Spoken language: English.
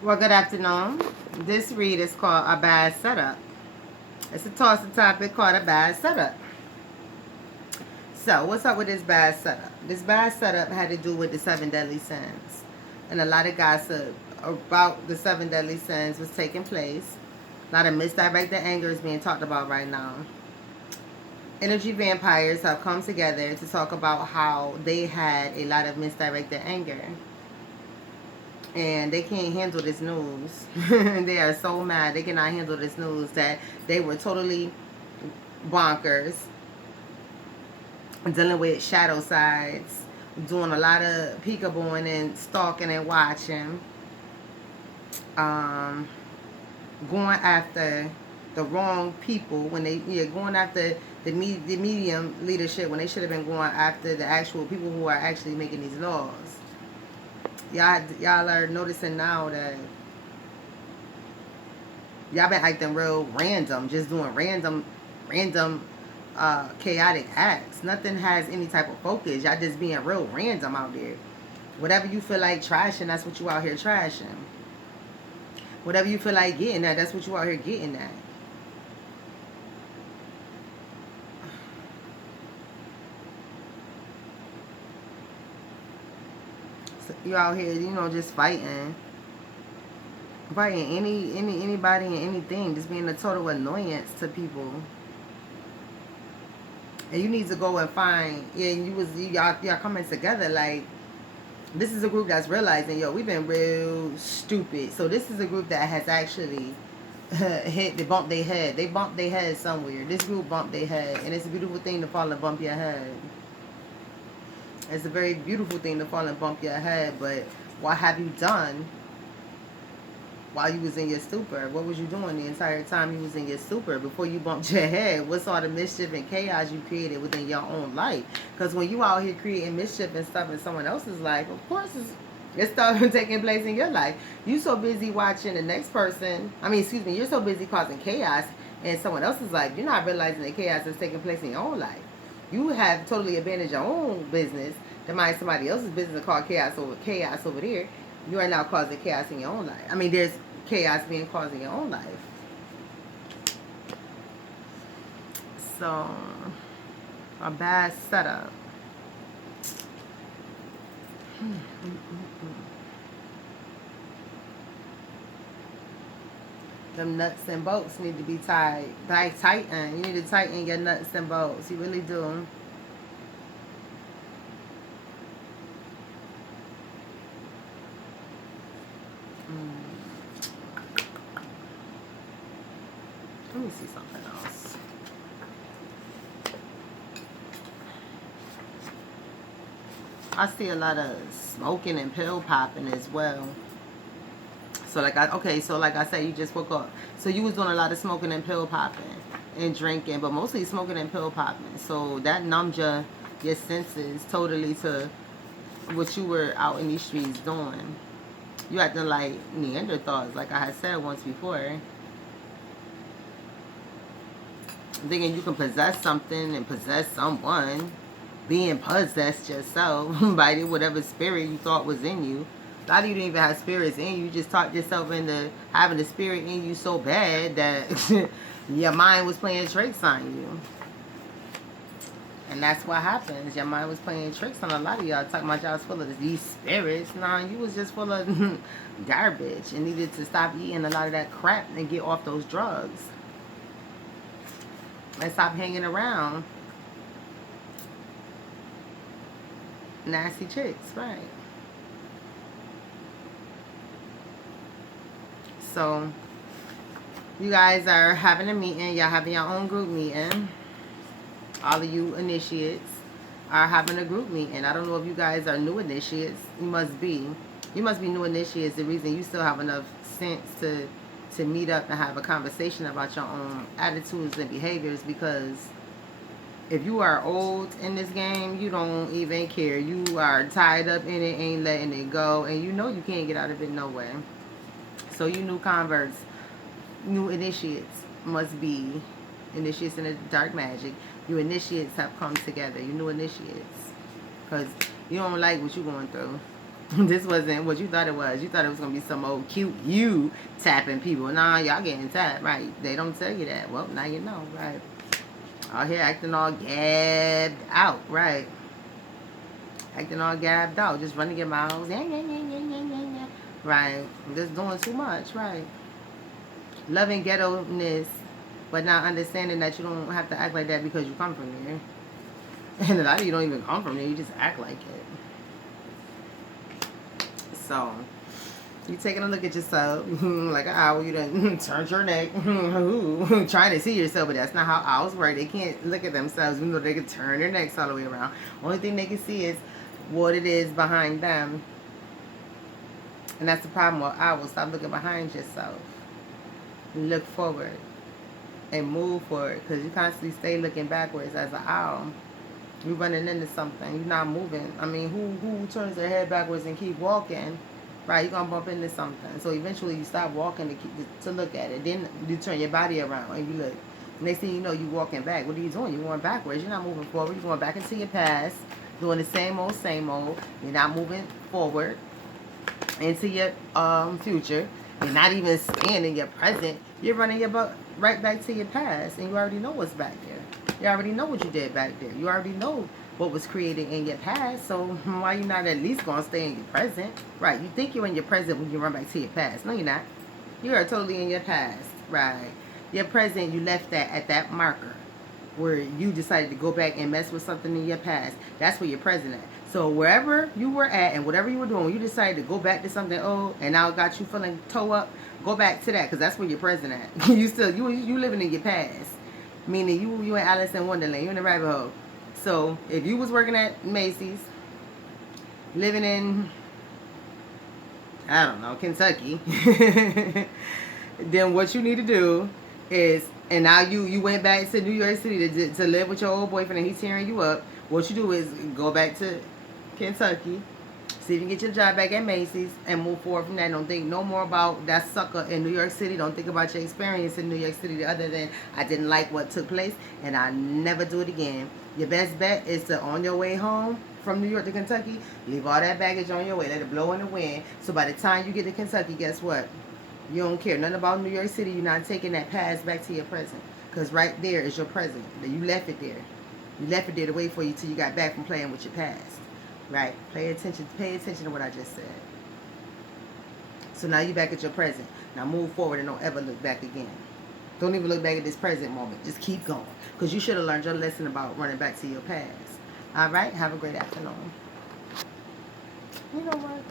Well, good afternoon. This read is called A Bad Setup. It's a tossing topic called A Bad Setup. So, what's up with this bad setup? This bad setup had to do with the seven deadly sins. And a lot of gossip about the seven deadly sins was taking place. A lot of misdirected anger is being talked about right now. Energy vampires have come together to talk about how they had a lot of misdirected anger and they can't handle this news. They are so mad they cannot handle this news that they were totally bonkers, dealing with shadow sides, doing a lot of peekabooing and stalking and watching, um, going after the wrong people when going after the medium leadership when they should have been going after the actual people who are actually making these laws. Y'all are noticing now that y'all been acting real random, just doing random, chaotic acts. Nothing has any type of focus. Y'all just being real random out there. Whatever you feel like trashing, that's what you out here trashing. Whatever you feel like getting at, that's what you out here getting at. So you out here, just fighting anybody and anything, just being a total annoyance to people. And you need to go and find, yeah, y'all coming together like this is a group that's realizing, yo, we've been real stupid. So this is a group that has actually they bumped their head. They bumped their head somewhere. This group bumped their head, and it's a beautiful thing to fall and bump your head. It's a very beautiful thing to fall and bump your head, but what have you done while you was in your stupor? What was you doing the entire time you was in your stupor before you bumped your head? What's all the mischief and chaos you created within your own life? Because when you out here creating mischief and stuff in someone else's life, of course it's starting taking place in your life. You so busy watching the next person. You're so busy causing chaos in someone else's life. You're not realizing the chaos that's taking place in your own life. You have totally abandoned your own business to mind somebody else's business and call chaos over there. You are now causing chaos in your own life. There's chaos being caused in your own life. So, a bad setup. Them nuts and bolts need to be tighten. You need to tighten your nuts and bolts. You really do. Let me see something else. I see a lot of smoking and pill popping as well. So like I said, you just woke up. So you was doing a lot of smoking and pill popping and drinking, but mostly smoking and pill popping. So that numbed your senses totally to what you were out in these streets doing. You acting like Neanderthals, like I had said once before. Thinking you can possess something and possess someone, being possessed yourself by whatever spirit you thought was in you. A lot of you didn't even have spirits in you. You just talked yourself into having the spirit in you so bad that your mind was playing tricks on you. And that's what happens. Your mind was playing tricks on a lot of y'all. Talking about y'all was full of these spirits. Nah, you was just full of garbage and needed to stop eating a lot of that crap and get off those drugs. And stop hanging around nasty chicks, right? So, you guys are having a meeting. Y'all having your own group meeting. All of you initiates are having a group meeting. I don't know if you guys are new initiates. You must be. You must be new initiates. The reason you still have enough sense to meet up and have a conversation about your own attitudes and behaviors, because if you are old in this game, you don't even care. You are tied up in it, ain't letting it go, and you know you can't get out of it no way. So you new converts, new initiates must be initiates in the dark magic. You initiates have come together. You new initiates, because you don't like what you're going through. This wasn't what you thought it was. You thought it was gonna be some old cute you tapping people. Nah, y'all getting tapped, right? They don't tell you that. Well, now you know, right? Out here acting all gabbed out, right? Acting all gabbed out, just running your mouths, yeah, yeah, yeah, yeah, yeah, yeah, yeah. Right? Just doing too much, right? Loving ghetto-ness, but not understanding that you don't have to act like that because you come from there. And a lot of you don't even come from there, you just act like it. So, you taking a look at yourself, like an owl, you done turned your neck, trying to see yourself, but that's not how owls work. They can't look at themselves, even though they can turn their necks all the way around. Only thing they can see is what it is behind them. And that's the problem with owls. Stop looking behind yourself. Look forward and move forward, because you constantly stay looking backwards as an owl. You're running into something. You're not moving. I mean, who turns their head backwards and keep walking? Right, you're gonna bump into something. So eventually you stop walking to look at it. Then you turn your body around and you look. Next thing you know, you're walking back. What are you doing? You're going backwards. You're not moving forward. You're going back into your past, doing the same old, same old. You're not moving forward into your future. You're not even staying in your present. You're running your butt right back to your past, and you already know what's back there. You already know what you did back there. You already know what was created in your past. So why you not at least gonna stay in your present? Right? You think you're in your present when you run back to your past. No, you're not. You are totally in your past. Right? Your present, you left that at that marker where you decided to go back and mess with something in your past. That's where you're present at. So wherever you were at and whatever you were doing, you decided to go back to something old and now got you feeling toe up. Go back to that, because that's where you're present at. you living in your past. Meaning you in Alice in Wonderland, you in the rabbit hole. So if you was working at Macy's, living in, I don't know, Kentucky, then what you need to do is, and now you went back to New York City to live with your old boyfriend and he's tearing you up. What you do is go back to Kentucky, see if you can get your job back at Macy's, and move forward from that. Don't think no more about that sucker in New York City. Don't think about your experience in New York City other than I didn't like what took place and I never do it again. Your best bet is to, on your way home from New York to Kentucky, leave all that baggage on your way. Let it blow in the wind. So by the time you get to Kentucky, guess what? You don't care nothing about New York City. You're not taking that past back to your present. Because right there is your present. You left it there. You left it there to wait for you till you got back from playing with your past. Right? Pay attention to what I just said. So now you're back at your present. Now move forward and don't ever look back again. Don't even look back at this present moment. Just keep going. Because you should have learned your lesson about running back to your past. Alright? Have a great afternoon. You know what?